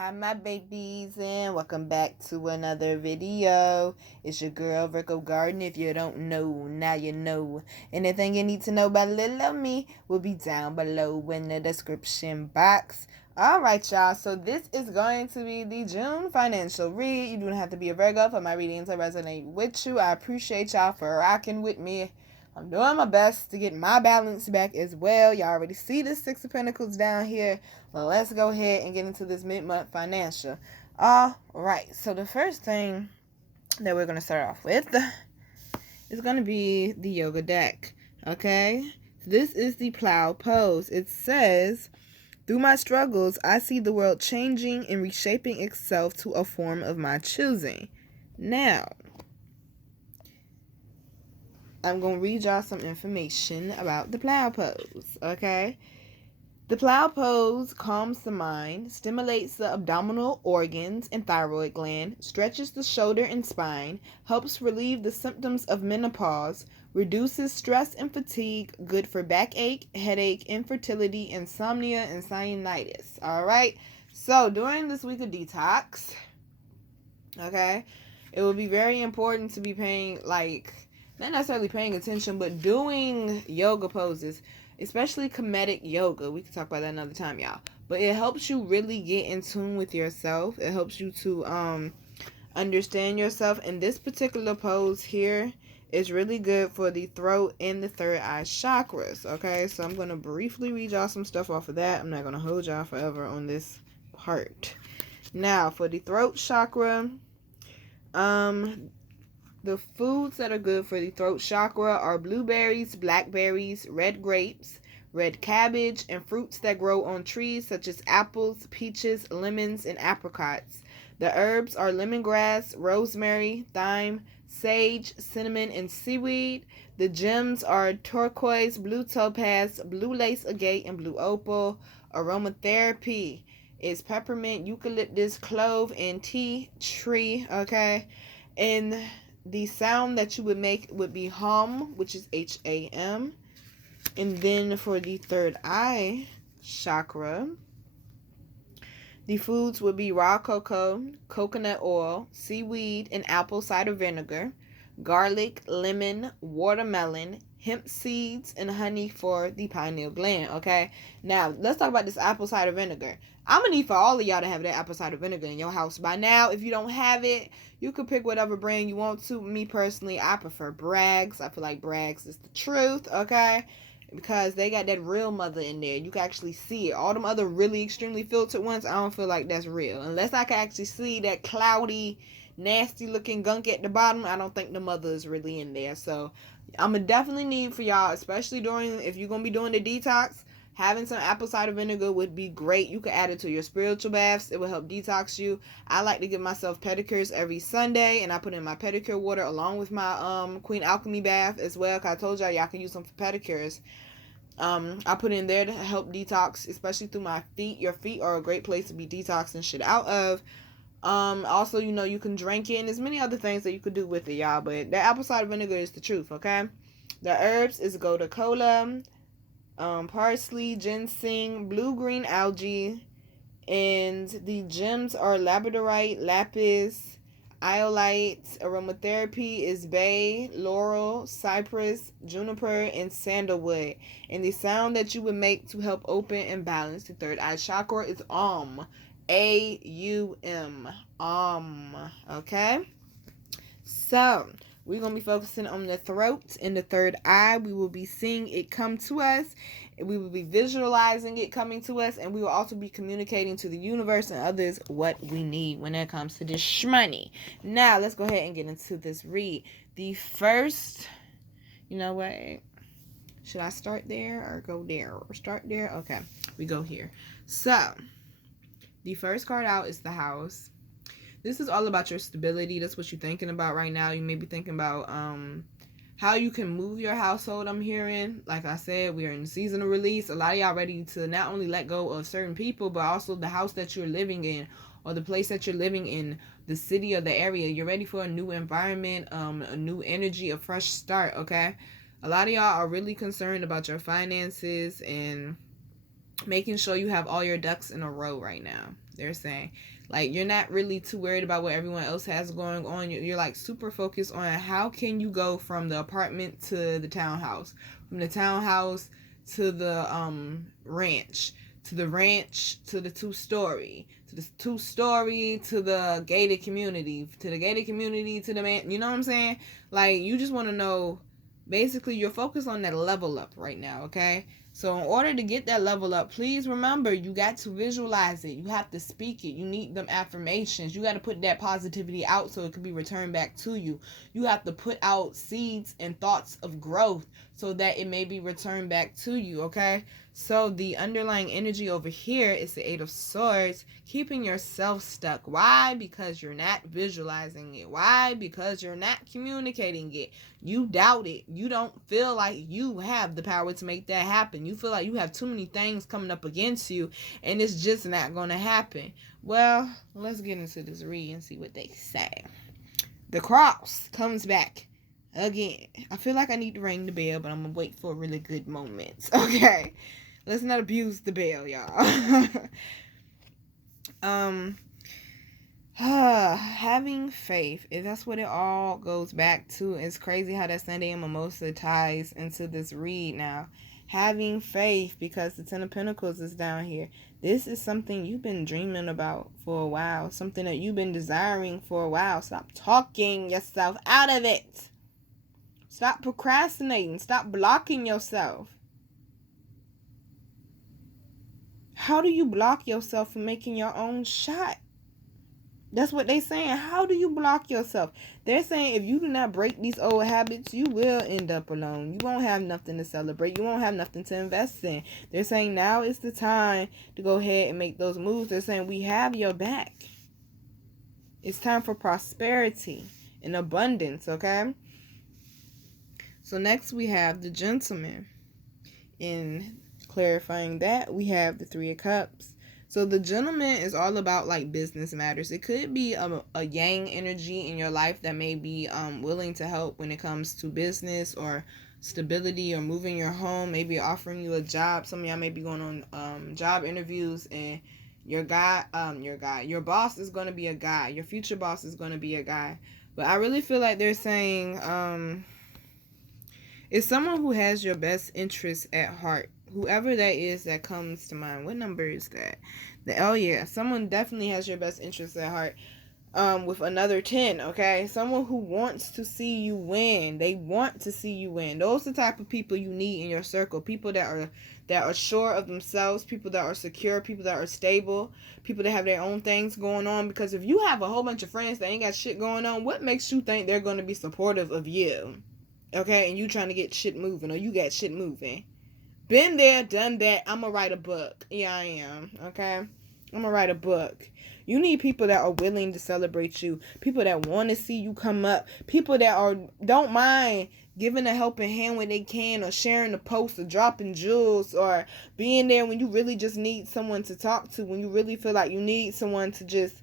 Hi my babies, and welcome back to another video. It's your girl Virgo Garden. If you don't know, now you know. Anything you need to know about little me will be down below in the description box. Alright y'all, so this is going to be the June financial read. You don't have to be a Virgo for my reading to resonate with you. I appreciate y'all for rocking with me. I'm doing my best to get my balance back as well. Y'all already see the Six of Pentacles down here. Well, let's go ahead and get into this mid-month financial. All right. So the first thing that we're going to start off with is going to be the yoga deck. Okay. This is the Plow Pose. It says, through my struggles, I see the world changing and reshaping itself to a form of my choosing. Now, I'm going to read y'all some information about the Plow Pose, okay? The Plow Pose calms the mind, stimulates the abdominal organs and thyroid gland, stretches the shoulder and spine, helps relieve the symptoms of menopause, reduces stress and fatigue, good for backache, headache, infertility, insomnia, and sinusitis, all right? So during this week of detox, okay, it will be very important to be paying, not necessarily paying attention, but doing yoga poses, especially comedic yoga. We can talk about that another time, y'all. But it helps you really get in tune with yourself. It helps you to understand yourself. And this particular pose here is really good for the throat and the third eye chakras. Okay, so I'm going to briefly read y'all some stuff off of that. I'm not going to hold y'all forever on this part. Now, for the throat chakra, the foods that are good for the throat chakra are blueberries, blackberries, red grapes, red cabbage, and fruits that grow on trees such as apples, peaches, lemons, and apricots. The herbs are lemongrass, rosemary, thyme, sage, cinnamon, and seaweed. The gems are turquoise, blue topaz, blue lace agate, and blue opal. Aromatherapy is peppermint, eucalyptus, clove, and tea tree, okay? And the sound that you would make would be hum, which is H-A-M. And then for the third eye chakra, the foods would be raw cocoa, coconut oil, seaweed, and apple cider vinegar, garlic, lemon, watermelon, hemp seeds, and honey for the pineal gland, okay? Now, let's talk about this apple cider vinegar. I'm going to need for all of y'all to have that apple cider vinegar in your house by now. If you don't have it, you can pick whatever brand you want to. Me, personally, I prefer Bragg's. I feel like Bragg's is the truth, okay? Because they got that real mother in there. You can actually see it. All them other really extremely filtered ones, I don't feel like that's real. Unless I can actually see that cloudy, nasty looking gunk at the bottom, I don't think the mother is really in there. So I'm going to definitely need for y'all, especially if you're going to be doing the detox, having some apple cider vinegar would be great. You can add it to your spiritual baths. It will help detox you. I like to give myself pedicures every Sunday, and I put in my pedicure water along with my Queen Alchemy bath as well, because I told y'all can use them for pedicures. I put in there to help detox, especially through my feet. Your feet are a great place to be detoxing shit out of. Also, you can drink it, and there's many other things that you could do with it, y'all. But that apple cider vinegar is the truth, okay? The herbs is gotu kola, parsley, ginseng, blue-green algae, and the gems are labradorite, lapis, iolite. Aromatherapy is bay, laurel, cypress, juniper, and sandalwood. And the sound that you would make to help open and balance the third eye chakra is Om. A-U-M. Okay? So, we're going to be focusing on the throat and the third eye. We will be seeing it come to us. We will be visualizing it coming to us. And we will also be communicating to the universe and others what we need when it comes to this shmoney. Now, let's go ahead and get into this read. The first, what? Should I start there or go there? Or start there? Okay, we go here. So, the first card out is the House. This is all about your stability. That's what you're thinking about right now. You may be thinking about how you can move your household, I'm hearing. Like I said, we are in the season of release. A lot of y'all ready to not only let go of certain people, but also the house that you're living in or the place that you're living in, the city or the area. You're ready for a new environment, a new energy, a fresh start, okay? A lot of y'all are really concerned about your finances and making sure you have all your ducks in a row right now. They're saying, like, you're not really too worried about what everyone else has going on. You're like super focused on how can you go from the apartment to the townhouse, from the townhouse to the ranch, to the ranch to the two-story, to the two-story to the gated community, to the gated community to the man. You know what I'm saying? Like, you just want to know, basically you're focused on that level up right now, okay? So in order to get that level up, please remember, you got to visualize it. You have to speak it. You need them affirmations. You got to put that positivity out so it can be returned back to you. You have to put out seeds and thoughts of growth so that it may be returned back to you, okay? So the underlying energy over here is the Eight of Swords, keeping yourself stuck. Why? Because you're not visualizing it. Why? Because you're not communicating it. You doubt it. You don't feel like you have the power to make that happen. You feel like you have too many things coming up against you and it's just not going to happen. Well, let's get into this read and see what they say. The Cross comes back again. I feel like I need to ring the bell, but I'm going to wait for a really good moment. Okay. Let's not abuse the bell, y'all. Having faith, if that's what it all goes back to. It's crazy how that Sunday and Mimosa ties into this read now. Having faith, because the Ten of Pentacles is down here. This is something you've been dreaming about for a while. Something that you've been desiring for a while. Stop talking yourself out of it. Stop procrastinating. Stop blocking yourself. How do you block yourself from making your own shot? That's what they're saying. How do you block yourself? They're saying if you do not break these old habits, you will end up alone. You won't have nothing to celebrate. You won't have nothing to invest in. They're saying now is the time to go ahead and make those moves. They're saying we have your back. It's time for prosperity and abundance, okay? So next we have the Gentleman. In clarifying that, we have the Three of Cups. So the Gentleman is all about like business matters. It could be a yang energy in your life that may be willing to help when it comes to business or stability or moving your home, maybe offering you a job. Some of y'all may be going on job interviews, and your boss is going to be a guy. Your future boss is going to be a guy. But I really feel like they're saying it's someone who has your best interest at heart. Whoever that is that comes to mind. What number is that? Someone definitely has your best interest at heart. With another 10, okay? Someone who wants to see you win. They want to see you win. Those are the type of people you need in your circle. People that are sure of themselves, people that are secure, people that are stable, people that have their own things going on. Because if you have a whole bunch of friends that ain't got shit going on, what makes you think they're going to be supportive of you? Okay? And you trying to get shit moving, or you got shit moving. Been there, done that. I'm going to write a book. Yeah, I am. Okay? I'm going to write a book. You need people that are willing to celebrate you. People that want to see you come up. People that don't mind giving a helping hand when they can, or sharing the post, or dropping jewels, or being there when you really just need someone to talk to, when you really feel like you need someone to just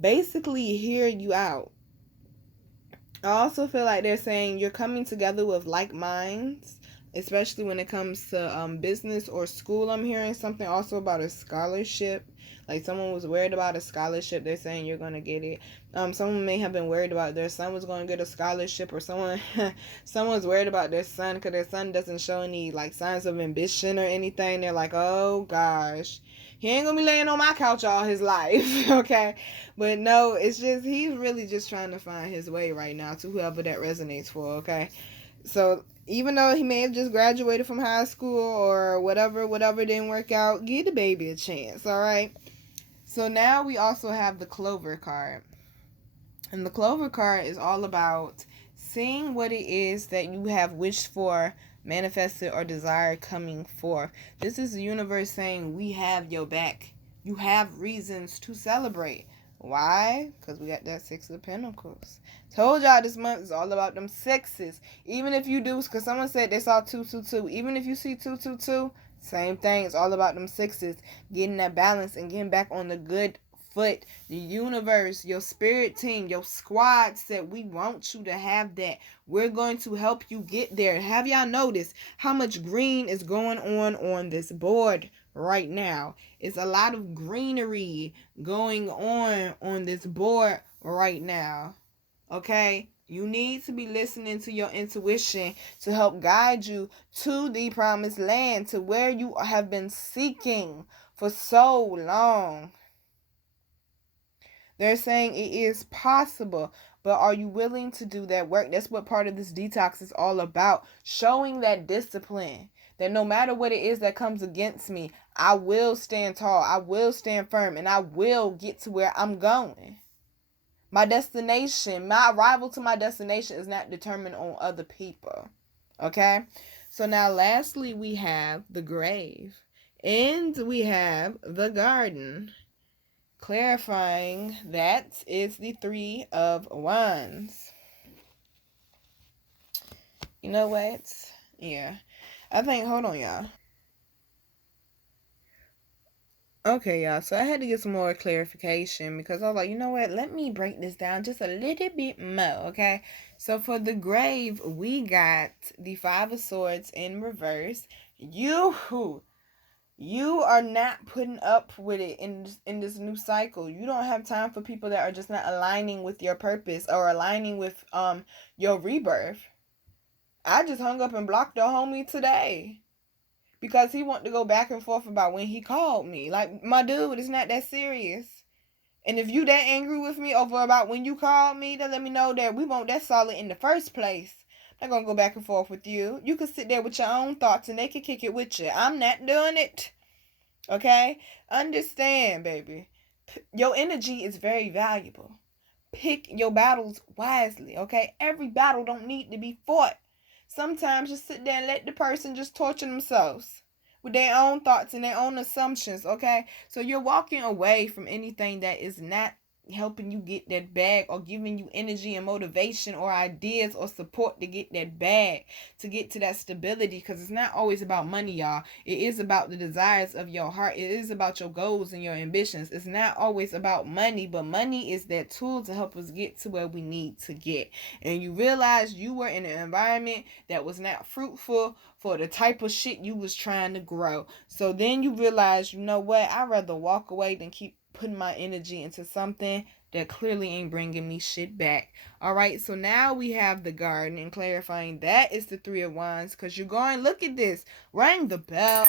basically hear you out. I also feel like they're saying you're coming together with like minds, especially when it comes to business or school. I'm hearing something also about a scholarship. Like someone was worried about a scholarship. They're saying you're going to get it. Someone may have been worried about their son was going to get a scholarship, or someone's worried about their son because their son doesn't show any like signs of ambition or anything. They're like, oh gosh, he ain't going to be laying on my couch all his life. Okay. But no, it's just, he's really just trying to find his way right now, to whoever that resonates for. Okay. So even though he may have just graduated from high school or whatever didn't work out, give the baby a chance, all right? So now we also have the Clover card. And the Clover card is all about seeing what it is that you have wished for, manifested, or desired coming forth. This is the universe saying, we have your back. You have reasons to celebrate. Why? Because we got that Six of Pentacles. Told y'all this month is all about them sixes. Even if you do, because someone said they saw 222. Even if you see 222, same thing. It's all about them sixes. Getting that balance and getting back on the good foot. The universe, your spirit team, your squad said, we want you to have that. We're going to help you get there. Have y'all noticed how much green is going on this board right now. It's a lot of greenery going on this board right now. Okay? You need to be listening to your intuition to help guide you to the promised land, to where you have been seeking for so long. They're saying it is possible, but are you willing to do that work? That's what part of this detox is all about. Showing that discipline, that no matter what it is that comes against me, I will stand tall, I will stand firm, and I will get to where I'm going. My destination, my arrival to my destination is not determined on other people. Okay? So now lastly, we have the grave. And we have the garden. Clarifying that is the Three of Wands. You know what? Yeah. I think, hold on, y'all. Okay, y'all. So I had to get some more clarification because I was like, you know what? Let me break this down just a little bit more, okay? So for the grave, we got the Five of Swords in reverse. You are not putting up with it in this new cycle. You don't have time for people that are just not aligning with your purpose or aligning with your rebirth. I just hung up and blocked the homie today because he wanted to go back and forth about when he called me. Like, my dude, it's not that serious. And if you that angry with me over about when you called me, then let me know that we want that solid in the first place. I'm not gonna go back and forth with you. You can sit there with your own thoughts and they can kick it with you. I'm not doing it. Okay? Understand, baby. Your energy is very valuable. Pick your battles wisely, okay? Every battle don't need to be fought. Sometimes just sit there and let the person just torture themselves with their own thoughts and their own assumptions, okay? So you're walking away from anything that is not helping you get that bag or giving you energy and motivation or ideas or support to get that bag, to get to that stability, because it's not always about money, y'all. It is about the desires of your heart. It is about your goals and your ambitions. It's not always about money, but money is that tool to help us get to where we need to get. And you realize you were in an environment that was not fruitful for the type of shit you was trying to grow. So then you realize, you know what, I'd rather walk away than keep putting my energy into something that clearly ain't bringing me shit back. All right, so now we have the garden, and clarifying that is the Three of Wands, because you're going, look at this, ring the bell.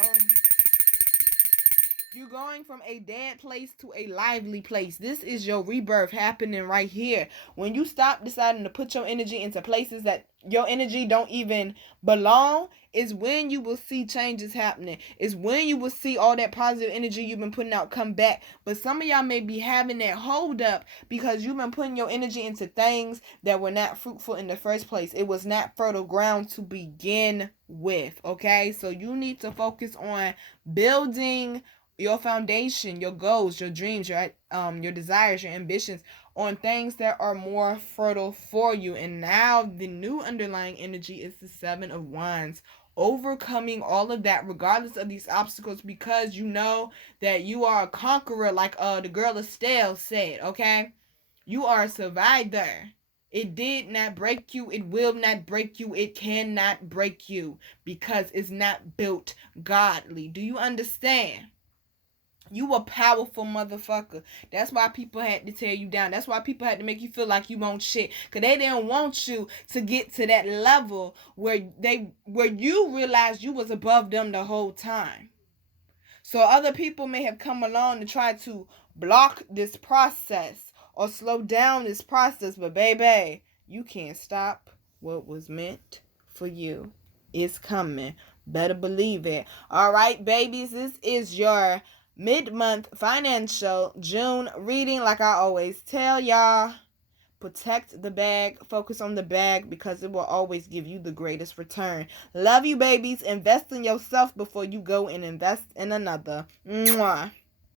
You're going from a dead place to a lively place. This is your rebirth happening right here. When you stop deciding to put your energy into places that your energy don't even belong, is when you will see changes happening. Is when you will see all that positive energy you've been putting out come back. But some of y'all may be having that hold up because you've been putting your energy into things that were not fruitful in the first place. It was not fertile ground to begin with, okay? So you need to focus on building your foundation, your goals, your dreams, your desires, your ambitions on things that are more fertile for you. And now the new underlying energy is the Seven of Wands. Overcoming all of that regardless of these obstacles, because you know that you are a conqueror, like the girl Estelle said, okay? You are a survivor. It did not break you. It will not break you. It cannot break you because it's not built godly. Do you understand? You a powerful motherfucker. That's why people had to tear you down. That's why people had to make you feel like you won't shit. Because they didn't want you to get to that level where you realized you was above them the whole time. So other people may have come along to try to block this process or slow down this process. But baby, you can't stop what was meant for you. It's coming. Better believe it. All right, babies. This is your mid-month financial June reading. Like I always tell y'all, protect the bag, focus on the bag, because it will always give you the greatest return. Love you, babies. Invest in yourself before you go and invest in another. Mwah.